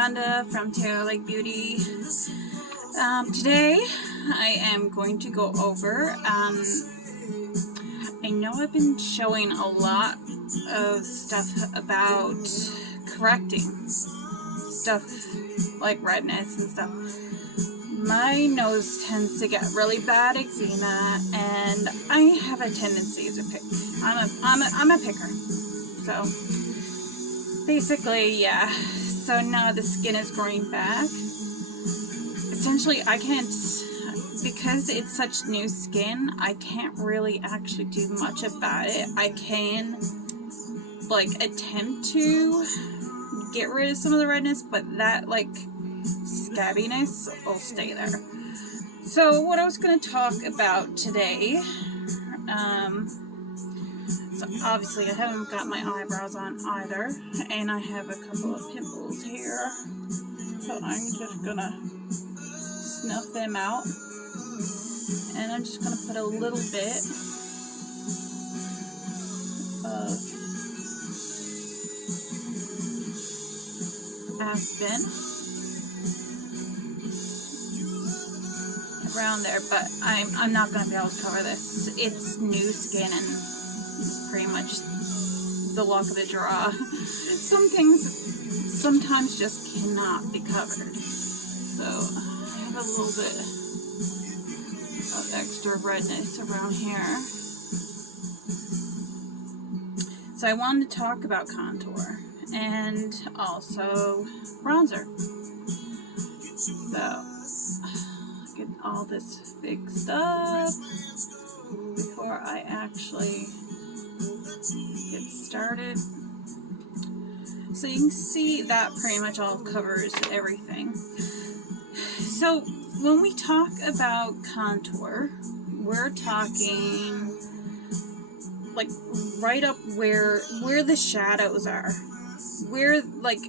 Rhonda from Terra Lake Beauty. Today I am going to go over, I know I've been showing a lot of stuff about correcting stuff like redness and stuff. My nose tends to get really bad eczema, and I have a tendency to pick. I'm a picker. So basically, yeah. So now the skin is growing back. Essentially, I can't, because it's such new skin, I can't really actually do much about it. I can like attempt to get rid of some of the redness, but that like scabbiness will stay there. So what I was going to talk about today, so obviously I haven't got my eyebrows on either, and I have a couple of pimples here, so I'm just going to snuff them out, and I'm just going to put a little bit of Aspen around there, but I'm not going to be able to cover this. It's new skin and it's pretty much the luck of the draw. Some things sometimes just cannot be covered. So I have a little bit of extra redness around here. So I wanted to talk about contour and also bronzer. So get all this fixed up before I actually get started. So you can see that pretty much all covers everything. So when we talk about contour, we're talking like right up where the shadows are, where like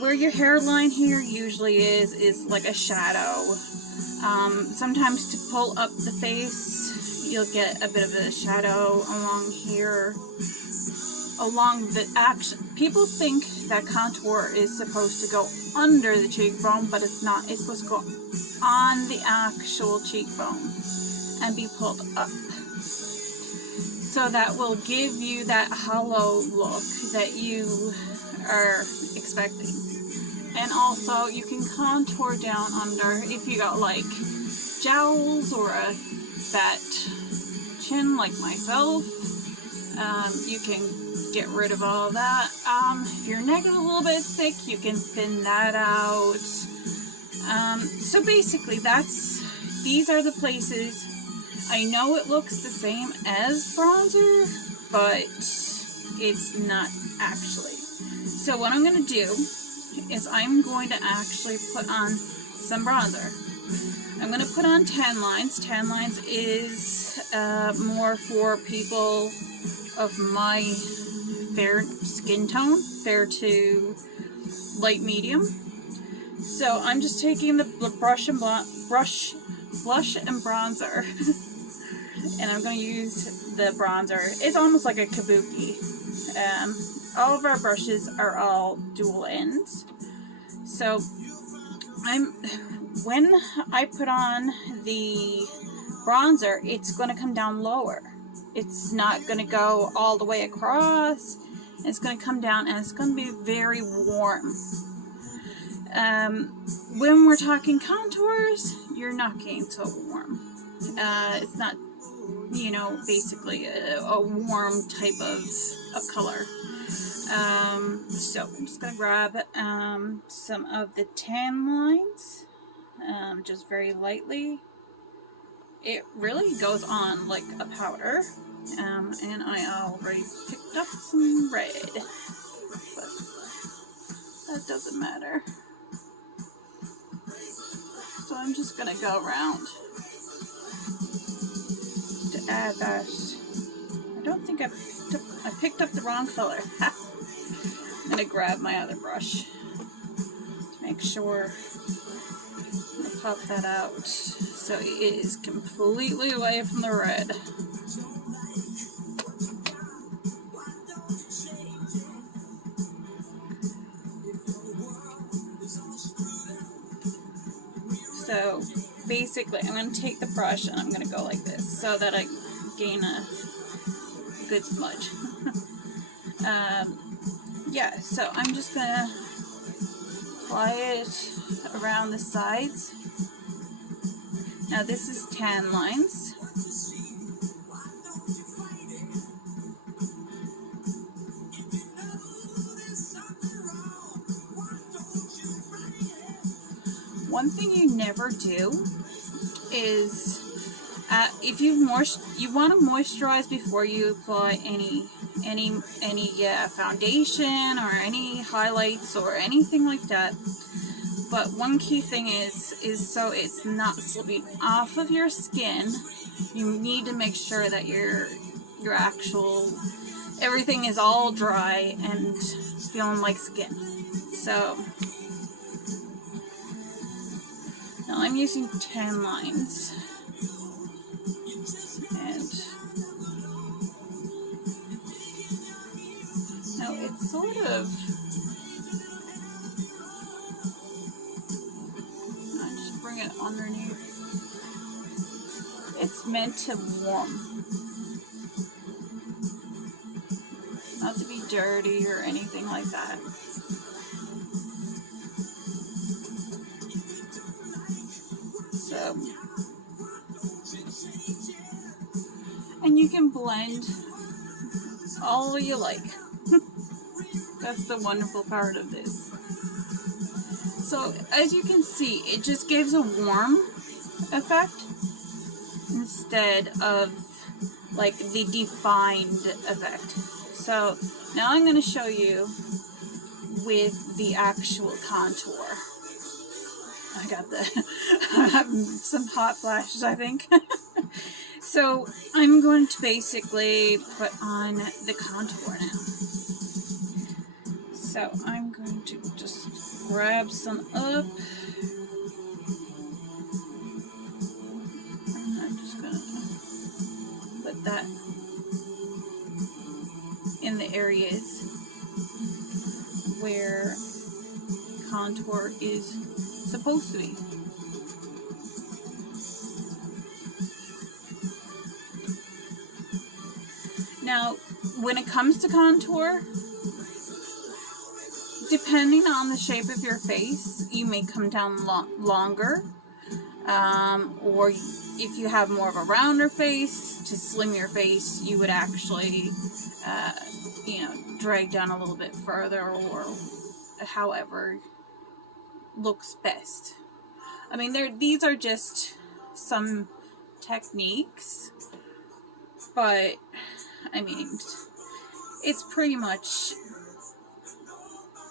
where your hairline here usually is like a shadow. Sometimes to pull up the face, you'll get a bit of a shadow along here, along the action. People think that contour is supposed to go under the cheekbone, but it's not. It's supposed to go on the actual cheekbone and be pulled up. So that will give you that hollow look that you are expecting. And also you can contour down under if you got like jowls or a fat chin like myself. You can get rid of all that. If your neck is a little bit thick, you can thin that out. So basically these are the places. I know it looks the same as bronzer, but it's not actually. So what I'm going to do is I'm going to actually put on some bronzer. I'm going to put on tan lines. Tan lines is more for people of my fair skin tone, fair to light medium. So I'm just taking the blush and bronzer, and I'm going to use the bronzer. It's almost like a kabuki. All of our brushes are all dual ends. So when I put on the bronzer, it's going to come down lower. It's not going to go all the way across. It's going to come down, and it's going to be very warm. When we're talking contours, you're not getting so warm. It's not, you know, basically a warm type of color. So I'm just going to grab some of the tan lines, just very lightly. It really goes on like a powder, and I already picked up some red, but that doesn't matter. So I'm just going to go around to add that. I don't think I picked up the wrong color. I'm going to grab my other brush to make sure I pop that out so it is completely away from the red. So basically, I'm going to take the brush and I'm going to go like this so that I gain a good smudge. Yeah, so I'm just going to apply it around the sides. Now this is tan lines. One thing you never do is if you want to moisturize before you apply any foundation or any highlights or anything like that. But one key thing is so it's not slipping off of your skin. You need to make sure that your actual everything is all dry and feeling like skin. So now I'm using tan lines. And now it's sort of, I just bring it underneath. It's meant to warm, not to be dirty or anything like that. So, and you can blend all you like. That's the wonderful part of this. So as you can see, it just gives a warm effect instead of like the defined effect. So now I'm going to show you with the actual contour. I got some hot flashes, I think. So I'm going to basically put on the contour now. So I'm going to just grab some up. And I'm just going to put that in the areas where contour is supposed to be. Now, when it comes to contour, depending on the shape of your face, you may come down longer, or if you have more of a rounder face, to slim your face, you would actually, drag down a little bit further, or however looks best. I mean, these are just some techniques, but I mean, it's pretty much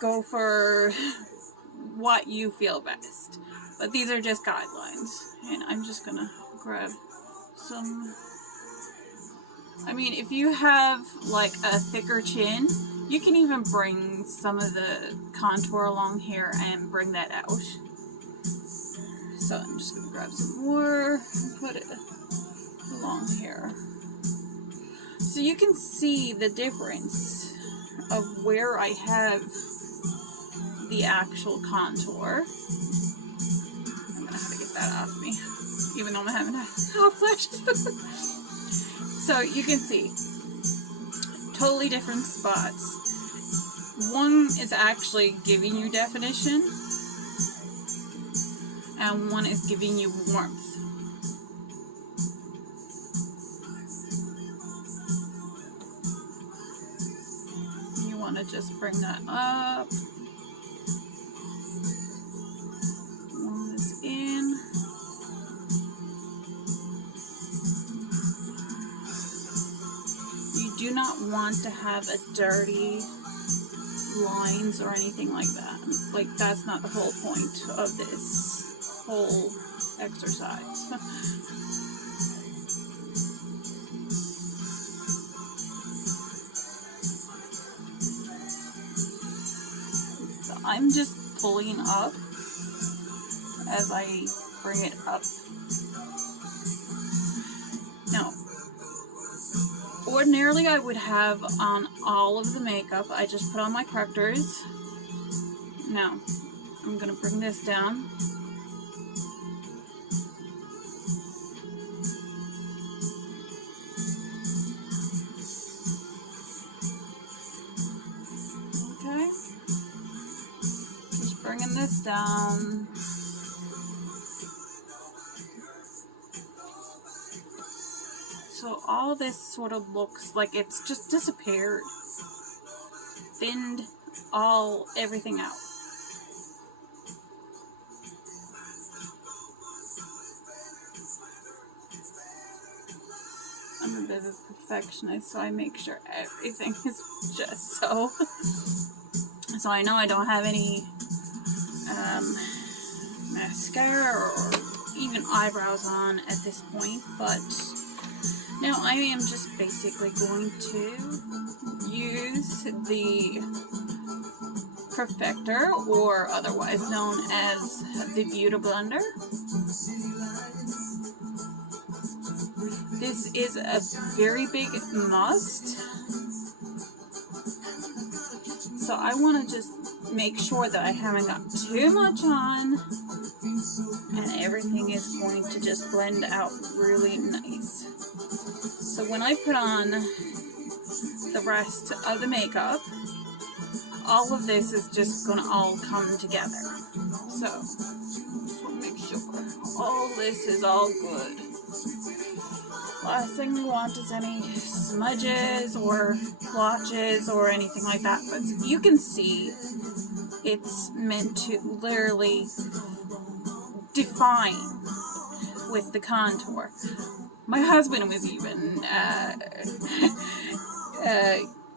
go for what you feel best. But these are just guidelines, and I'm just gonna grab some. I mean, if you have like a thicker chin, you can even bring some of the contour along here and bring that out. So I'm just gonna grab some more and put it along here. So you can see the difference of where I have the actual contour. I'm gonna have to get that off me, even though I'm having hot flashes. So you can see totally different spots. One is actually giving you definition, and one is giving you warmth. You want to just bring that up. Warm this in. You do not want to have a dirty lines or anything like that. Like, that's not the whole point of this whole exercise. So I'm just pulling up as I bring it up. Now, ordinarily I would have on all of the makeup. I just put on my correctors. Now, I'm going to bring this down. down. So all this sort of looks like it's just disappeared. Thinned everything out. I'm a bit of a perfectionist, so I make sure everything is just so. So I know I don't have any mascara or even eyebrows on at this point, but now I am just basically going to use the Perfector, or otherwise known as the Beauty Blender. This is a very big must, so I want to just make sure that I haven't got too much on, and everything is going to just blend out really nice. So when I put on the rest of the makeup, all of this is just going to all come together. So just want to make sure all this is all good. Last thing we want is any smudges or blotches or anything like that. But you can see it's meant to literally define with the contour. My husband was even,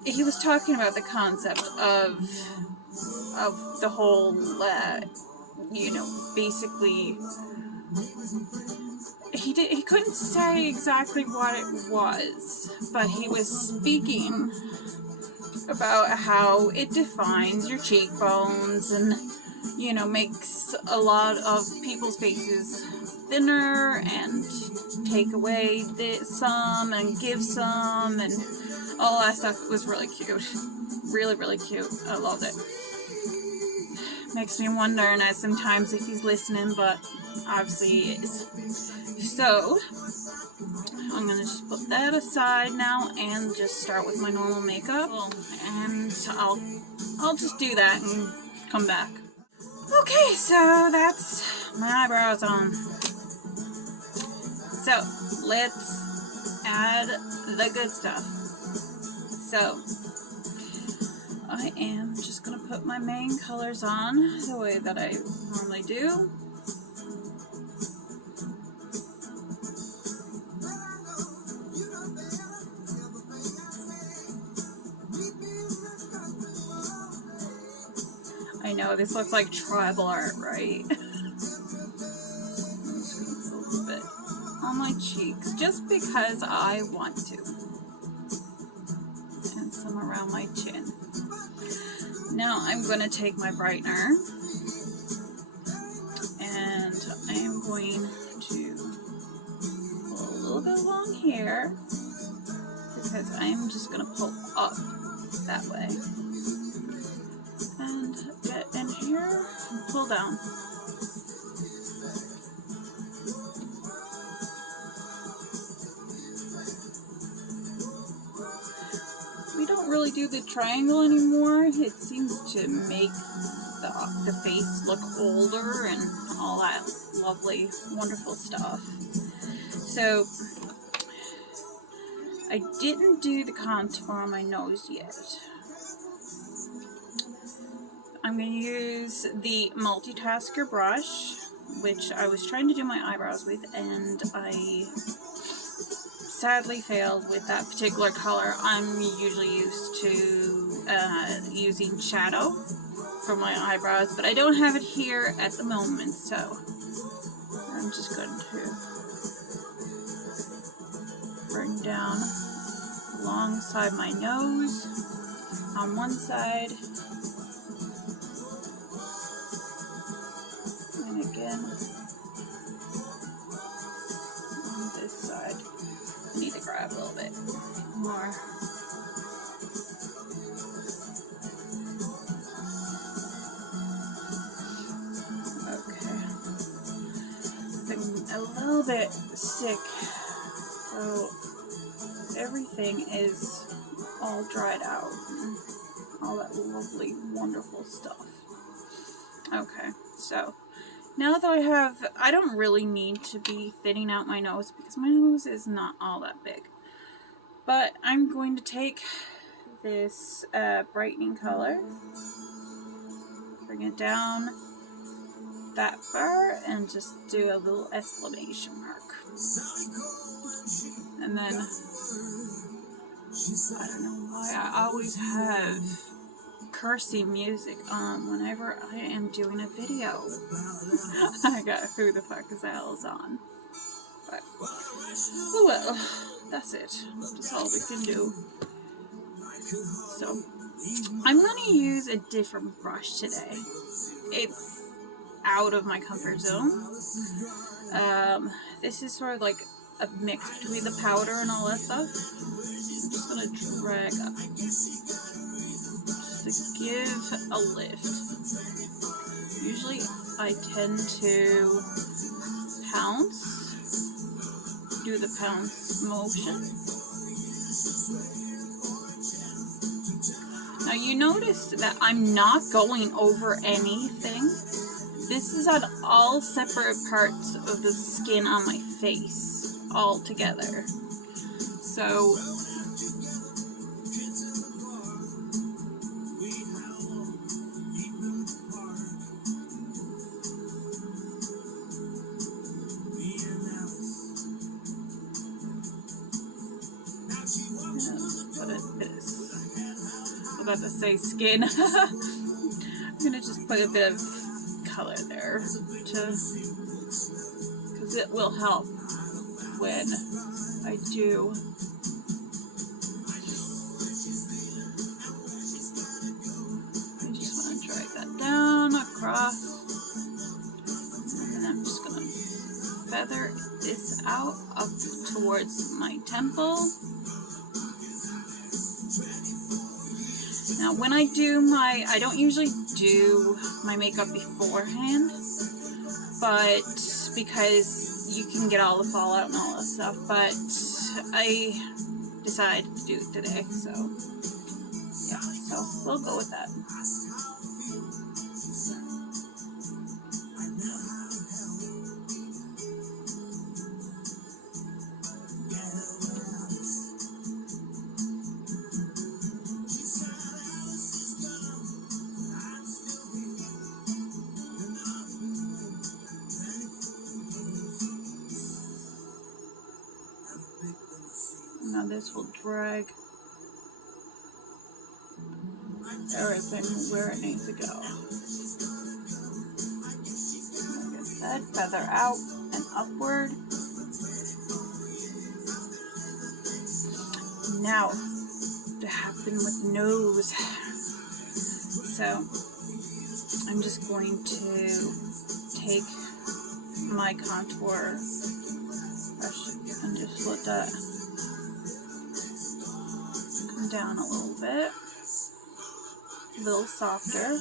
he was talking about the concept of the whole, you know, basically, he couldn't say exactly what it was, but he was speaking about how it defines your cheekbones and, you know, makes a lot of people's faces thinner and take away some and give some and all that stuff. It was really cute. Really, really cute. I loved it. Makes me wonder, and sometimes if he's listening, but obviously he is. So I'm gonna just put that aside now and just start with my normal makeup, and I'll just do that and come back. Okay, so that's my eyebrows on. So let's add the good stuff. So I am just gonna put my main colors on the way that I normally do. I know this looks like tribal art, right? I'm just gonna put a little bit on my cheeks just because I want to, and some around my chin. Now I'm going to take my brightener and I am going to pull a little bit along here because I'm just going to pull up that way and get in here and pull down. We don't really do the triangle anymore. It seems to make the face look older and all that lovely, wonderful stuff. So I didn't do the contour on my nose yet. I'm going to use the multitasker brush, which I was trying to do my eyebrows with, and I sadly failed with that particular color. I'm usually used to using shadow for my eyebrows, but I don't have it here at the moment, so I'm just going to bring down alongside my nose on one side, and again on this side. I need to grab a little bit more. Okay. Been a little bit sick, so everything is all dried out. All that lovely, wonderful stuff. Okay, So now that I don't really need to be thinning out my nose because my nose is not all that big. But I'm going to take this brightening color, bring it down that far, and just do a little exclamation mark. And then, I don't know why, I always have cursing music on whenever I am doing a video. I got Who the Fuck Is Alice on. But, oh well, that's it. That's all we can do. So, I'm going to use a different brush today. It's out of my comfort zone. This is sort of like a mix between the powder and all that stuff. I'm just going to drag up just to give a lift. Usually I tend to pounce, do the pounce motion. Now you notice that I'm not going over anything. This is on all separate parts of the skin on my face, all together. So, what is this? I'm about to say skin. I'm gonna just put a bit of color there because it will help when I do I just want to drag that down across, and then I'm just going to feather this out up towards my temple. Now when I do I don't usually do my makeup beforehand, but because you can get all the fallout and all that stuff, but I decided to do it today, so yeah, so we'll go with that. Now this will drag everything where it needs to go. Like I said, feather out and upward. Now, what happened with the nose? So, I'm just going to take my contour brush and just let that down a little bit, a little softer.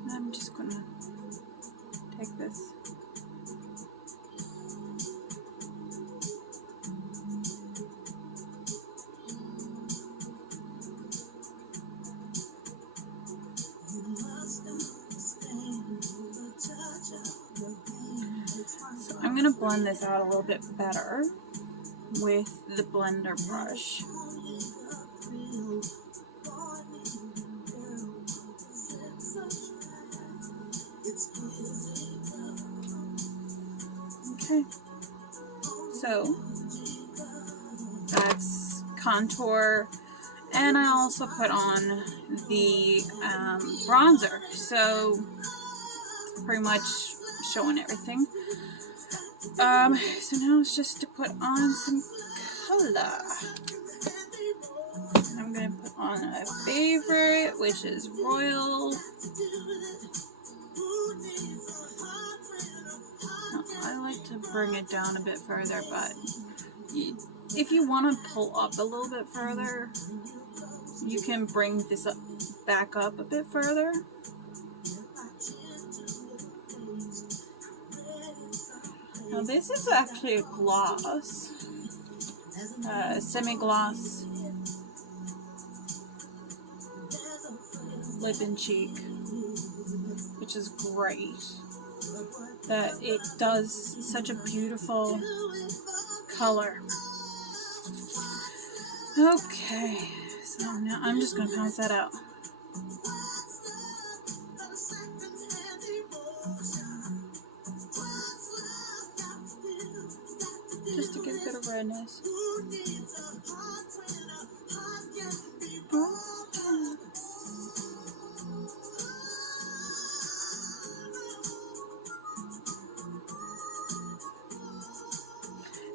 And I'm just going to take this . So I'm going to blend this out a little bit better with the blender brush. Okay, so that's contour, and I also put on the bronzer, so pretty much showing everything. So now it's just to put on some color. I'm going to put on a favorite, which is Royal. I like to bring it down a bit further, but if you want to pull up a little bit further, you can bring this up, back up a bit further. Now this is actually a gloss, semi-gloss lip and cheek, which is great. That it does such a beautiful color. Okay, so now I'm just going to pounce that out. Just to get a bit of redness.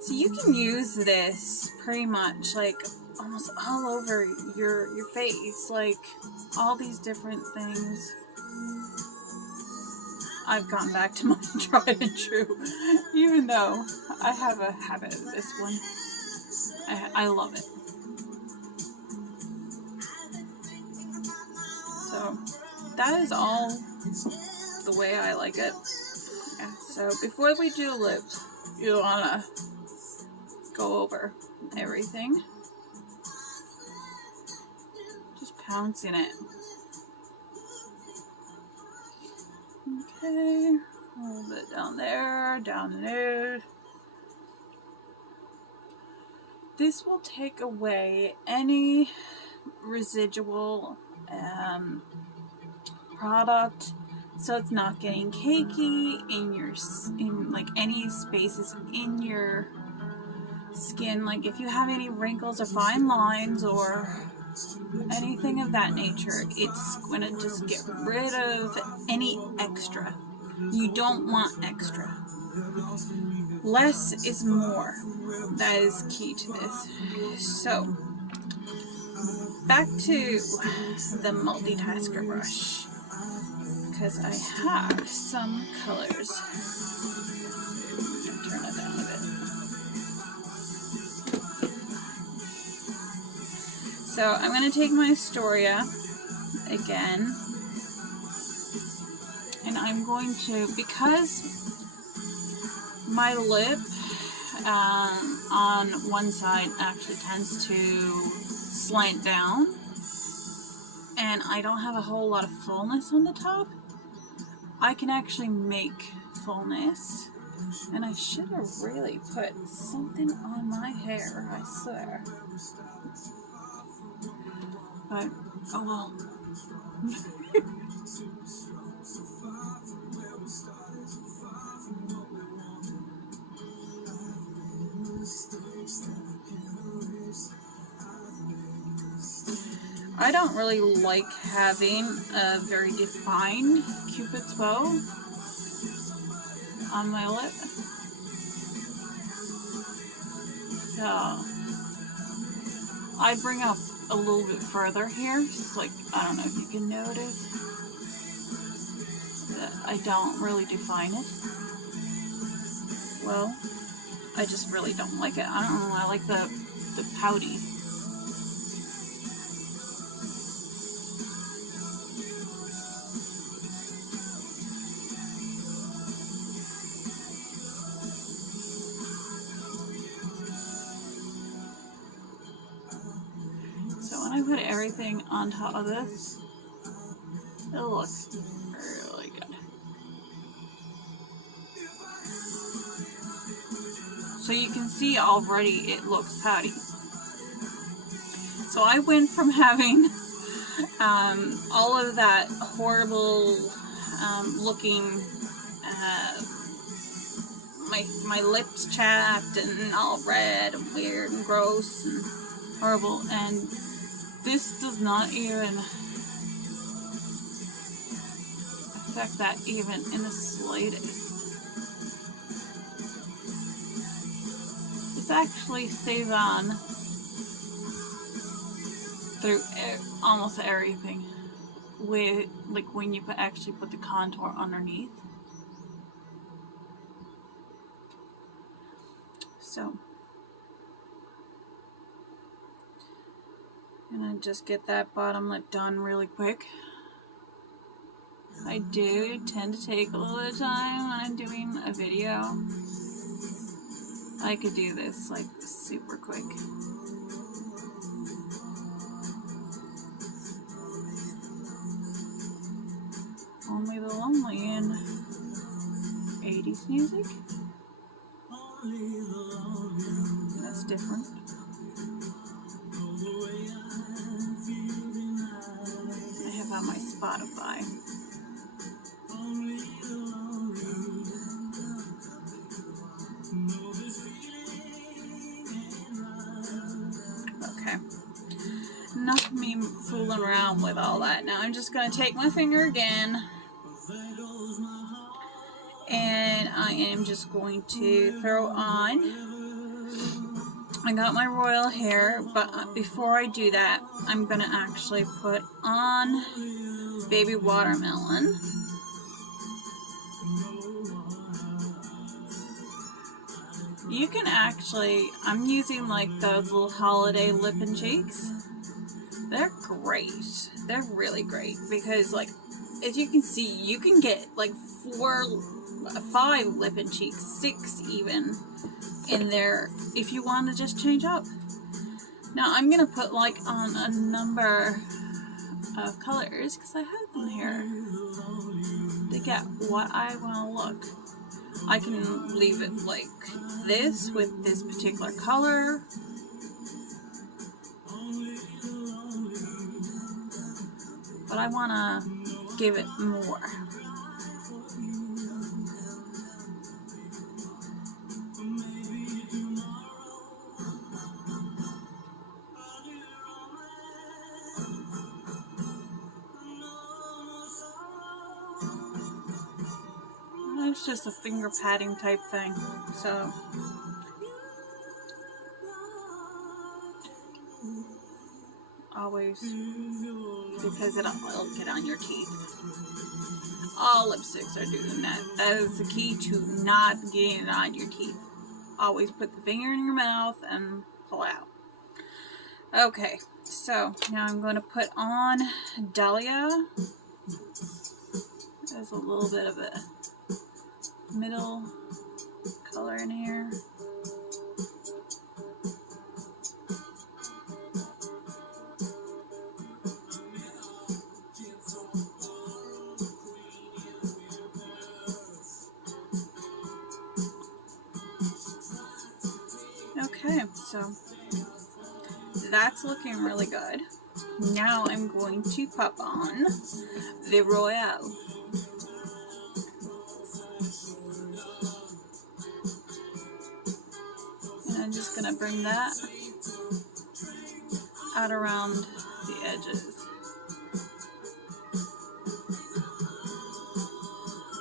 So you can use this pretty much like almost all over your face, like all these different things. I've gone back to my tried and true, even though I have a habit of this one. I love it. So that is all the way I like it. Yeah, so before we do lips, you wanna go over everything. Just pouncing it. Okay, a little bit down there. This will take away any residual product, so it's not getting cakey in like any spaces in your skin. Like if you have any wrinkles or fine lines or anything of that nature, it's going to just get rid of any extra. You don't want extra. Less is more. That is key to this. So, back to the multitasker brush, because I have some colors. Turn it down a bit. So I'm going to take my Astoria again, and I'm going to, because my lip on one side actually tends to slant down, and I don't have a whole lot of fullness on the top, I can actually make fullness. And I should have really put something on my hair, I swear. But, oh well. I don't really like having a very defined Cupid's bow on my lip. So I bring up a little bit further here, just like, I don't know if you can notice that I don't really define it. Well, I just really don't like it. I don't know, I like the pouty. So when I put everything on top of this, it'll look really good. So you can see already it looks pouty. So I went from having all of that horrible looking, my lips chapped and all red and weird and gross and horrible, and this does not even affect that even in the slightest. This actually stays on through almost everything, with like when you actually put the contour underneath. So I'm gonna just get that bottom lip done really quick. I do tend to take a little bit of time when I'm doing a video, I could do this like super quick. Only the lonely in 80s music. That's different. I have on my Spotify. Okay. Enough of me fooling around with all that. Now I'm just going to take my finger again. And I am just going to throw on. I got my royal hair, but before I do that, I'm going to actually put on Baby Watermelon. You can actually, I'm using like those little holiday lip and cheeks. They're great. They're really great because, like, as you can see, you can get like 4, 5 lip and cheeks, 6 even in there if you want to just change up. Now I'm gonna put like on a number of colors because I have them here to get what I want to look. I can leave it like this with this particular color. But I want to give it more. It's just a finger padding type thing, so always, because it'll get on your teeth. All lipsticks are doing that. That is the key to not getting it on your teeth. Always put the finger in your mouth and pull out. Okay, so now I'm going to put on Dahlia. There's a little bit of a middle color in here. Okay, so that's looking really good. Now I'm going to pop on the Royale. And I'm just going to bring that out around the edges.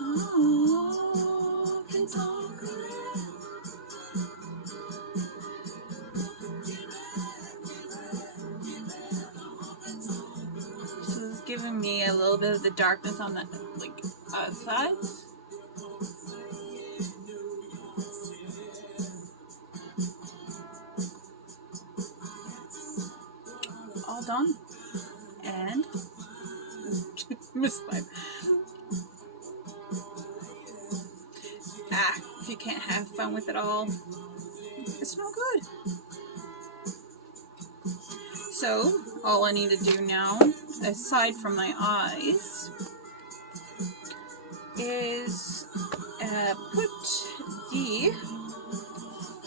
Oh, it's all good. This is giving me a little bit of the darkness on the like sides. All done. And missed my. If you can't have fun with it all, it's no good. So all I need to do now, aside from my eyes, is put the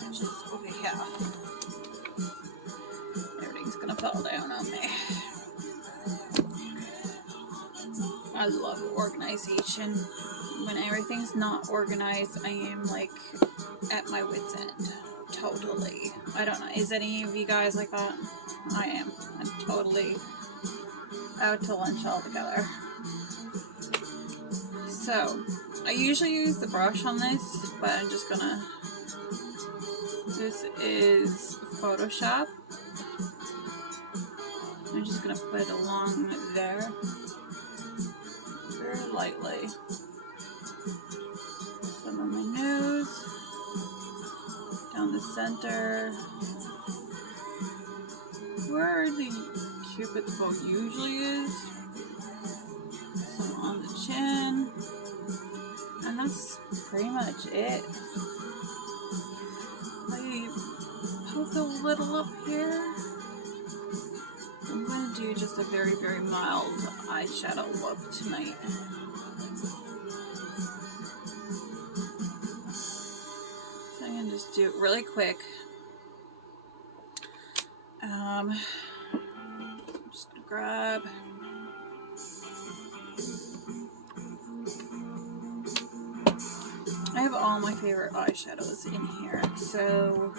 edges over here. Everything's gonna fall down on me. I love organization. When everything's not organized, I am like at my wit's end. Totally. I don't know. Is any of you guys like that? I am. I'm totally out to lunch altogether. So, I usually use the brush on this, but I'm just gonna. This is Photoshop. I'm just gonna put it along there. Very lightly. Some on my nose. Down the center. Where the Cupid's bow usually is. Some on the chin. And that's pretty much it. little up here. I'm going to do just a very, very mild eyeshadow look tonight. So I'm going to just do it really quick. I'm just going to grab I have all my favorite eyeshadows in here, so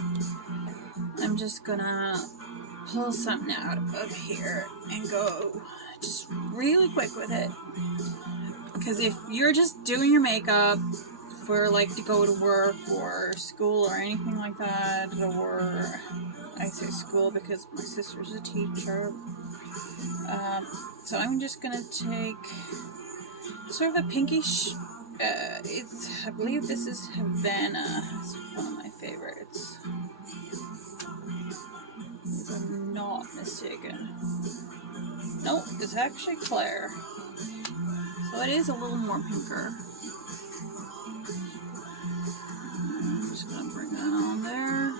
I'm just gonna pull something out of here and go just really quick with it. Because if you're just doing your makeup for like to go to work or school or anything like that, or I say school because my sister's a teacher, so I'm just gonna take sort of a pinkish, I believe this is Havana. It's one of my favorites, if I'm not mistaken. Nope, it's actually Claire. So it is a little more pinker. I'm just going to bring that on there.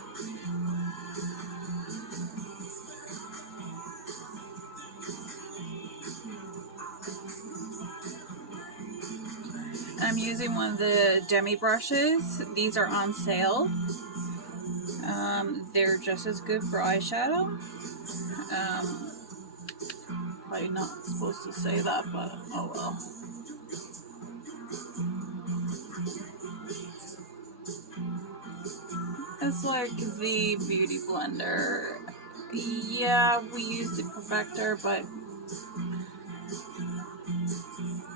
I'm using one of the demi brushes. These are on sale. They're just as good for eyeshadow. Probably not supposed to say that, but oh well. It's like the Beauty Blender. Yeah, we used the Perfector, but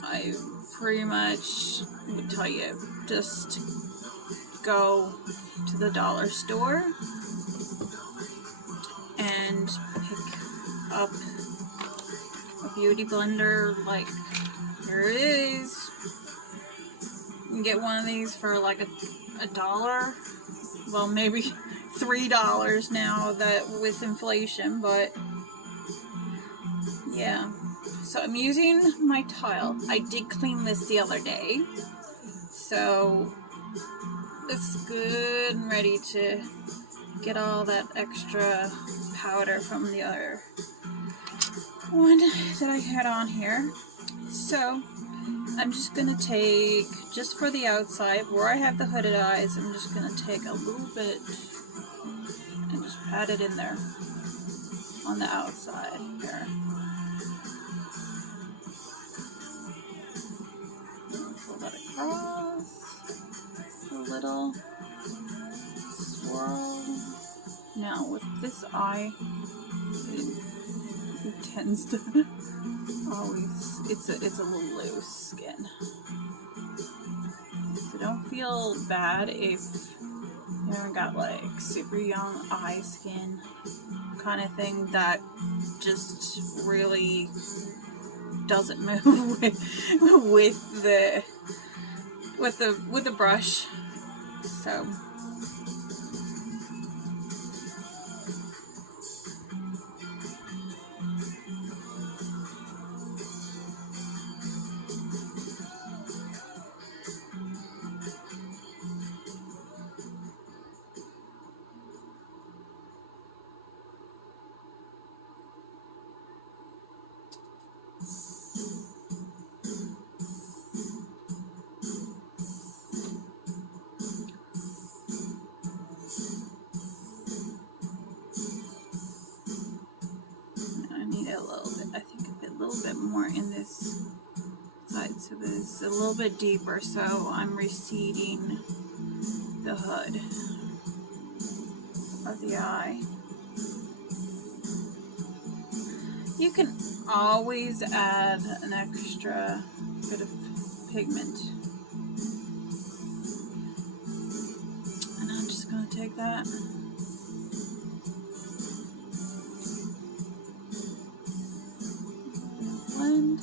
I pretty much would tell you just go to the dollar store and pick up a Beauty Blender. Like, here it is. You can get one of these for like a dollar. Well, maybe $3 now that with inflation, but yeah. So I'm using my tile. I did clean this the other day, so it's good and ready to get all that extra powder from the other one that I had on here. So I'm just going to take, just for the outside, where I have the hooded eyes, I'm just going to take a little bit and just pat it in there on the outside here. Pull that across, a little swirl. Now with this eye, it tends to always, it's a little loose skin. So don't feel bad if you haven't got like super young eye skin kind of thing that just really doesn't move with the brush. So I need a little bit, I think a little bit more in this side, so this a little bit deeper, so I'm receding the hood of the eye. You can always add an extra bit of pigment. And I'm just going to take that. Blend.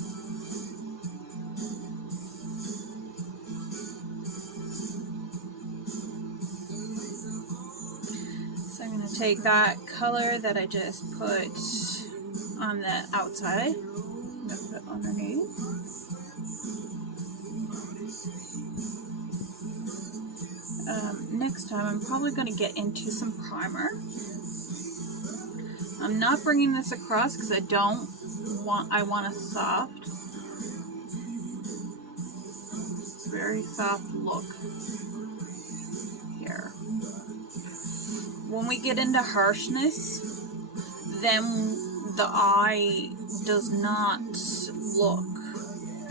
So I'm going to take that color that I just put on the outside, I'm going to put it underneath. Next time I'm probably going to get into some primer. I'm not bringing this across because I want a soft, very soft look here. When we get into harshness, then the eye does not look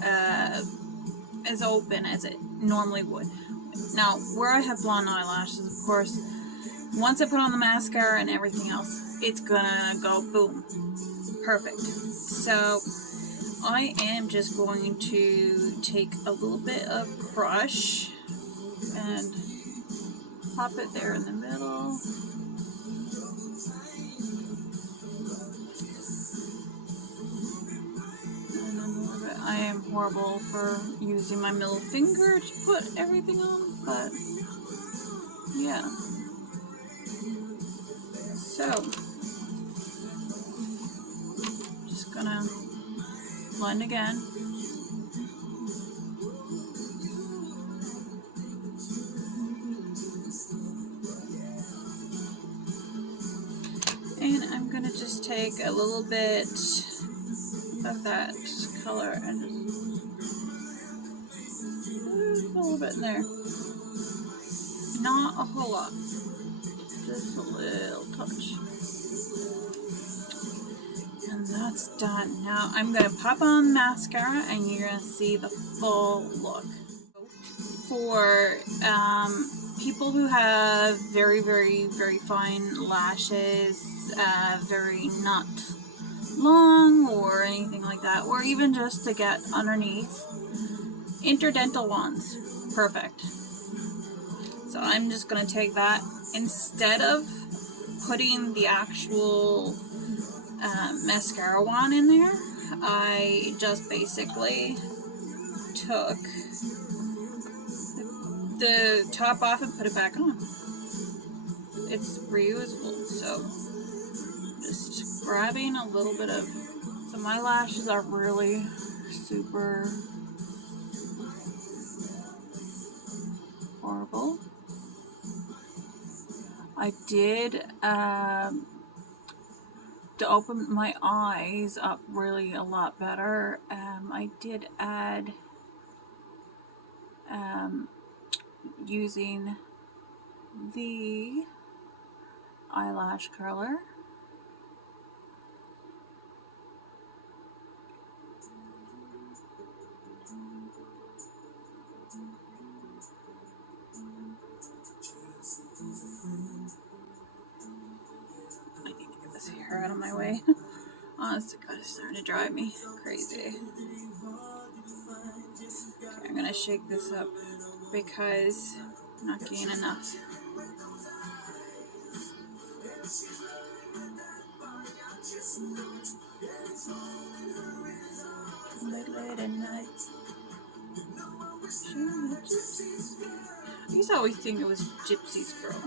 as open as it normally would. Now, where I have blonde eyelashes, of course, once I put on the mascara and everything else, it's gonna go boom. Perfect. So, I am just going to take a little bit of brush and pop it there in the middle. And a little bit. I am horrible for using my middle finger to put everything on, but yeah. So, just gonna blend again. And I'm gonna just take a little bit of that color and just a little bit in there. Not a whole lot, just a little touch. And that's done. Now I'm gonna pop on mascara and you're gonna see the full look. For people who have very, very, very fine lashes, very not long or anything like that, or even just to get underneath, interdental wands, perfect. So I'm just going to take that, instead of putting the actual mascara wand in there, I just basically took the top off and put it back on. It's reusable, so just grabbing a little bit of, so my lashes are really super horrible. I did, to open my eyes up really a lot better, I did add, using the eyelash curler. I need to get this hair out of my way. Honestly, God, it's starting to drive me crazy. Okay, I'm gonna shake this up because I'm not getting enough. Late at night. I used to always think it was Gypsy's Girl.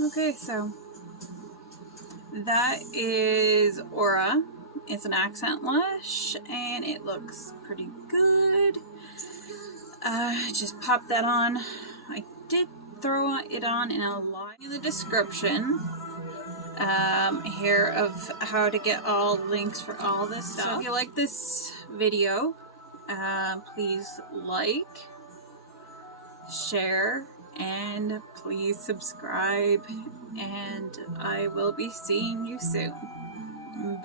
Okay, so that is Aura. It's an accent lash and it looks pretty good. Just pop that on. I did throw it on in a line in the description here of how to get all links for all this stuff. So if you like this video, please like, share, and please subscribe, and I will be seeing you soon. Bye.